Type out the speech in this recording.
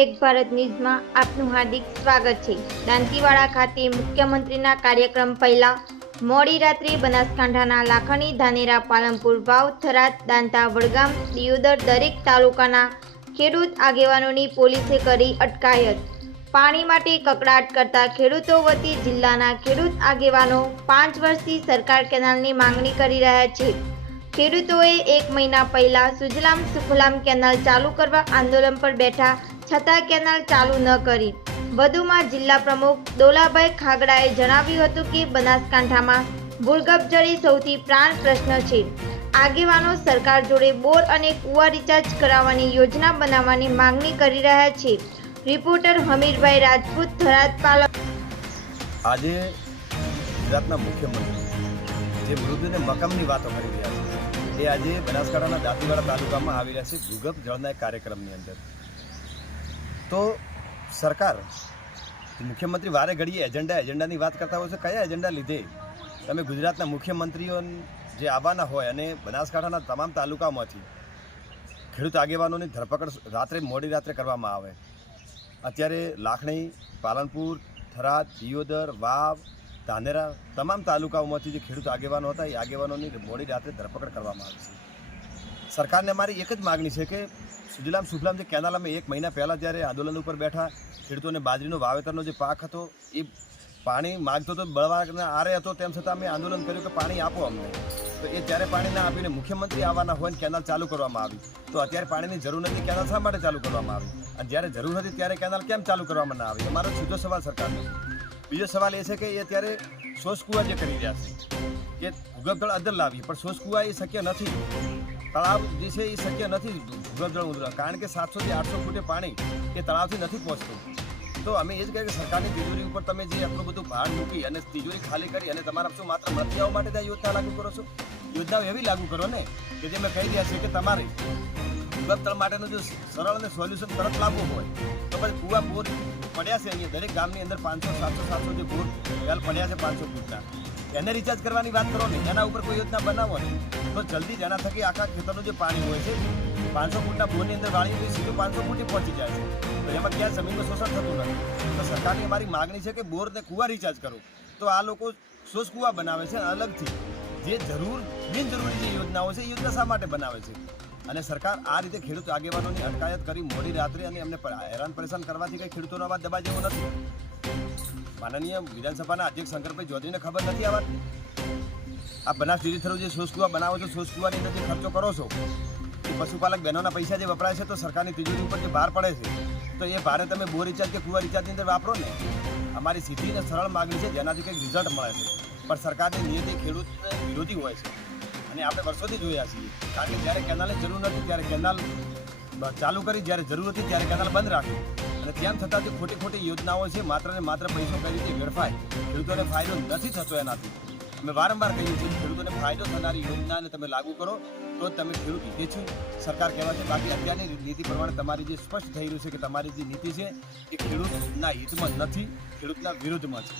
એક ભારત ન્યૂઝમાં આપનું હાર્દિક સ્વાગત છે. દાંતીવાડા ખાતે મુખ્યમંત્રીના કાર્યક્રમ પહેલા મોડી રાત્રે બનાસકાંઠાના લાખણી, ધાનેરા, પાલનપુર ભાવ થરાદ, દાંતા, વડગામ, દિયોદર દરેક તાલુકાના ખેડૂત આગેવાનોની પોલીસે કરી અટકાયત. પાણી માટે કકડાટ કરતા ખેડૂતો વતી જિલ્લાના ખેડૂત આગેવાનો પાંચ વર્ષથી સરકાર કેનાલની માંગણી કરી રહ્યા છે. ખેડૂતોએ એક મહિના પહેલા સુજલામ સુફલામ કેનાલ ચાલુ કરવા આંદોલન પર બેઠા છતાં કેનાલ ચાલુ ન કરી. વધુમાં જિલ્લા પ્રમુખ દોલાભાઈ ખાગડાએ જણાવ્યું હતું કે બનાસકાંઠામાં ભૂગર્ભજળી સૌથી પ્રાણ પ્રશ્ન છે. આગેવાનો સરકાર જોડે બોર અને કુવા રિચાર્જ કરાવવાની યોજના બનાવવાની માંગણી કરી રહ્યા છે. રિપોર્ટર હમીરભાઈ રાજપૂત થરાદપાલક આજે ગુજરાતના મુખ્યમંત્રી જે મૃદુ મકમની વાતો કરી રહ્યા છે, એ આજે બનાસકાંઠાના દાંતીવાડા તાલુકામાં આવી રહ્યા છે ભૂગર્ભ જળના કાર્યક્રમની અંદર. તો સરકાર, મુખ્યમંત્રી વારે ઘડીએ એજન્ડા એજન્ડાની વાત કરતા હોય છે. કયા એજન્ડા લીધે? તમે ગુજરાતના મુખ્યમંત્રીઓ જે આવવાના હોય અને બનાસકાંઠાના તમામ તાલુકામાંથી ખેડૂત આગેવાનોની ધરપકડ રાત્રે, મોડી રાત્રે કરવામાં આવે. અત્યારે લાખણી, પાલનપુર, થરાદ, દિયોદર, વાવ, ધાનેરા તમામ તાલુકાઓમાંથી જે ખેડૂત આગેવાનો હતા, એ આગેવાનોની મોડી રાત્રે ધરપકડ કરવામાં આવી છે. સરકારને મારી એક જ માગણી છે કે સુજલામ સુફલામ જે કેનાલ અમે એક મહિના પહેલાં જ્યારે આંદોલન ઉપર બેઠા ખેડૂતોને બાજરીનો વાવેતરનો જે પાક હતો, એ પાણી માગતો તો બળવાના આરે હતો, તેમ છતાં અમે આંદોલન કર્યું કે પાણી આપો અમને. તો એ જ્યારે પાણી ના આપીને મુખ્યમંત્રી આવવાના હોય ને કેનાલ ચાલુ કરવામાં આવી. તો અત્યારે પાણીની જરૂર નથી, કેનાલ શા માટે ચાલુ કરવામાં આવી? અને જ્યારે જરૂર હતી ત્યારે કેનાલ કેમ ચાલુ કરવામાં ના આવી? અમારો સીધો સવાલ સરકારનો બીજો સવાલ એ છે કે એ અત્યારે શોષ કુવા જે કરી રહ્યા છે, કે ભૂગર્ભ જળ અંદર લાવીએ પણ શોષ કુવા એ શક્ય નથી. તળાવ જે છે એ શક્ય નથી ભૂગર્ભ જળ ઉતરવા કારણ કે સાતસોથી આઠસો ફૂટે પાણી એ તળાવથી નથી પહોંચતું. તો અમે એ જ કહીએ કે સરકારની તિજોરી ઉપર તમે જે આટલું બધું ભાર મૂકી અને તિજોરી ખાલી કરી અને તમારા શું માત્ર મળતિયાઓ માટે ત્યાં યોજના લાગુ કરો છો? યોજનાઓ એવી લાગુ કરો ને કે જે મેં કહી રહ્યા છે કે તમારે ભૂગર્ભ જળ માટેનું જો સરળ અને સોલ્યુશન તરત લાગુ હોય, તો પછી કુવા બોર પડ્યા છે અહીંયા, દરેક ગામની અંદર પાંચસો, સાતસો સાતસો જે બોર વેલ પડ્યા છે પાંચસો ફૂટના. એને રિચાર્જ કરવાની વાત કરો ને એના ઉપર કોઈ યોજના બનાવો ને તો જલ્દી જ એના થકી આખા ખેતરનું જે પાણી હોય છે, પાંચસો ફૂટના બોરની અંદર વાળી સીધું પાંચસો ફૂટે પહોંચી જાય છે. તો એમાં ક્યાં જમીનનું શોષણ થતું નથી. તો સરકારની અમારી માગણી છે કે બોરને કુવા રિચાર્જ કરો. તો આ લોકો શોષ કુવા બનાવે છે અલગથી. જે જરૂર, બિનજરૂરી જે યોજનાઓ છે, એ યોજના શા માટે બનાવે છે? અને સરકાર આ રીતે ખેડૂત આગેવાનોની અટકાયત કરી મોડી રાત્રે અને એમને હેરાન પરેશાન કરવાથી કંઈ ખેડૂતોનો અવાજ દબાઈ જેવો નથી. માનનીય વિધાનસભાના અધ્યક્ષ શંકરભાઈ ચૌધરીને ખબર નથી આવત આ બનાસ ડેરી થયું જે સોસકુવા બનાવો છો સોસકુવાની અંદર જે ખર્ચો કરો છો, એ પશુપાલક બહેનોના પૈસા જે વપરાય છે, તો સરકારની તિજોરી ઉપર જે ભાર પડે છે, તો એ ભારે તમે બોર રિચાર્જ કે કુવા રિચાર્જની અંદર વાપરો ને, અમારી સીધી અને સરળ માગણી છે જેનાથી કંઈક રિઝલ્ટ મળે છે. પણ સરકારની નિયતિ ખેડૂત વિરોધી હોય છે. અને આપણે વર્ષોથી જોયા છીએ. કારણ કે જ્યારે કેનાલની જરૂર નથી, ત્યારે કેનાલ ચાલુ કરી, જ્યારે જરૂર હતી ત્યારે કેનાલ બંધ રાખી અને તેમ છતાં જે ખોટી ખોટી યોજનાઓ છે, માત્ર ને માત્ર પૈસો કઈ રીતે વેડફાય? ખેડૂતોને ફાયદો નથી થતો એનાથી. અમે વારંવાર કહ્યું છે ખેડૂતોને ફાયદો થનારી યોજનાને તમે લાગુ કરો, તો તમે ખેડૂત હિતેચ્છુ સરકાર કહેવા છે, બાકી અત્યારની નીતિ પ્રમાણે તમારી જે સ્પષ્ટ થઈ રહ્યું છે કે તમારી જે નીતિ છે, એ ખેડૂતના હિતમાં નથી, ખેડૂતના વિરુદ્ધમાં છે